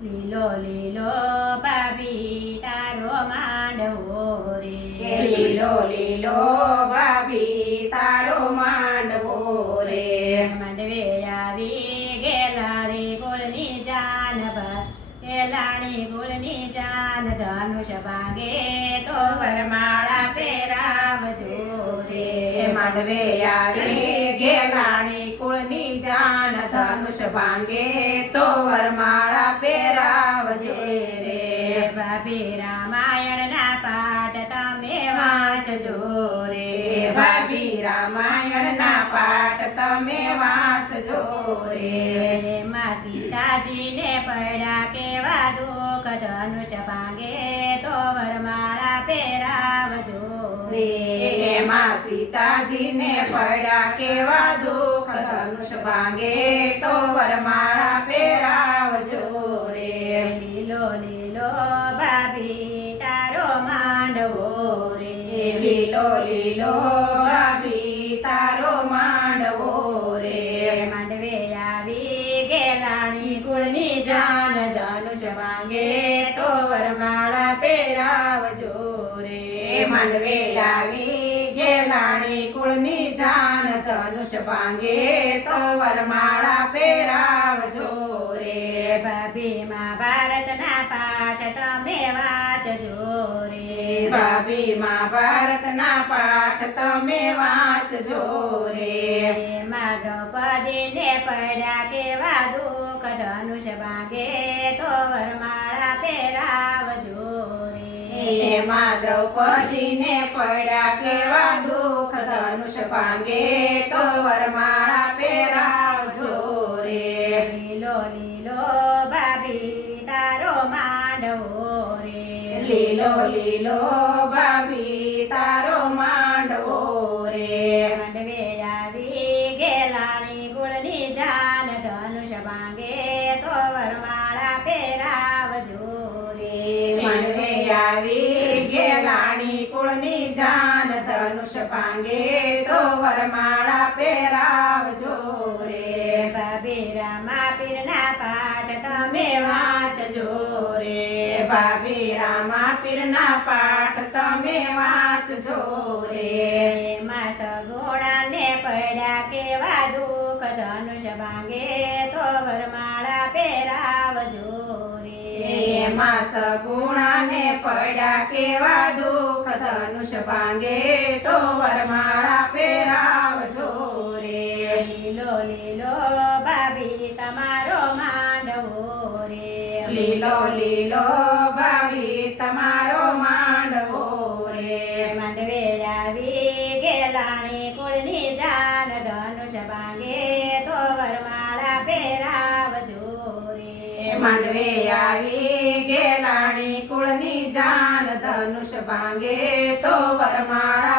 લીલો લીલો ભાભી તારો માંડવો રે. લીલો લીલો ભાભી તારો માંડવો રે. માંડવે આવી ગેલાણી કુળની જાન ગેલાણી કુળની જાન ધનુષ ભાંગે તો વરમાળા પહેરાવજો રે. માંડવે આવી ગેલાણી કુળની જાન ધનુષ ભાંગે તો વરમાળા પહેરાવજે રે. ભાભી રામાયણના પાઠ તમે વાંચજો રે. ભાભી રામાયણના પાઠ તમે વાંચજો રે. એમાં સીતાજીને પડ્યા કેવા દુઃખ ધનુષ ભાંગે તો વરમાળા પહેરાવજો રે. એમાં સીતાજીને પડ્યા કેવા દુઃખ ધનુષ ભાંગે તો વરમાળા પહેરાવજો રે. લીલો લીલો ભાભી તારો માંડવો રે. લીલો લીલો ભાભી તારો માંડવો રે. માંડવે આવી ગેલાણી કુળની જાન ધનુષ ભાંગે તો વરમાળા પહેરાવજો રે. માંડવે આવી ગેલાણી કુળની જાન ધનુષ ભાંગે તો વરમાળા પહેરાવજો રે. ભાભી મહાભારતના પાઠ તમે વાંચજો રે. ભાભી મહાભારતના પાઠ તમે વાંચજો રે. એમાં દ્રૌપદીને પડ્યા કેવા દુઃખ ધનુષ ભાંગે તો વરમાળા પહેરાવજો રે. એમાં દ્રૌપદીને પડ્યા કેવા દુઃખ ધનુષ ભાંગે તો વરમાળા પહેરાવજો રે. લીલો લીલો ભાભી તારો માંડવો રે. લીલો લીલો ભાભી તારો માંડવો રે. માંડવે આવી ગેલાણી ગુળની જાન ધનુષ ભાંગે તો વરમાળા પહેરાવજો રે. માંડવે આવી ગેલાણી કુળની જાન ધનુષ ભાંગે તો વરમાળા પહેરાવજો રે. ભાભી રામા પીરના પાઠ તમે વાંચજો રે. ભાભી રામા પીરના પાઠ તમે વાંચજો રે. એમાં સગુણાને પડ્યા કેવા દુઃખ ધનુષ ભાંગે તો વરમાળા પહેરાવજો રે. એમાં સગુણાને પડ્યા કેવા દુઃખ ધનુષ ભાંગે તો વરમાળા પહેરાવજો રે. લીલો લીલો ભાભી તમારો માંડવો રે. લીલો લીલો ભાભી તમારો માંડવો રે. માંડવે આવી ગેલાણી કુળની જાન ધનુષ ભાંગે તો વરમાળા પહેરાવજો રે. માંડવે આવી ગેલાણી કુળની જાન ધનુષ ભાંગે તો વરમાળા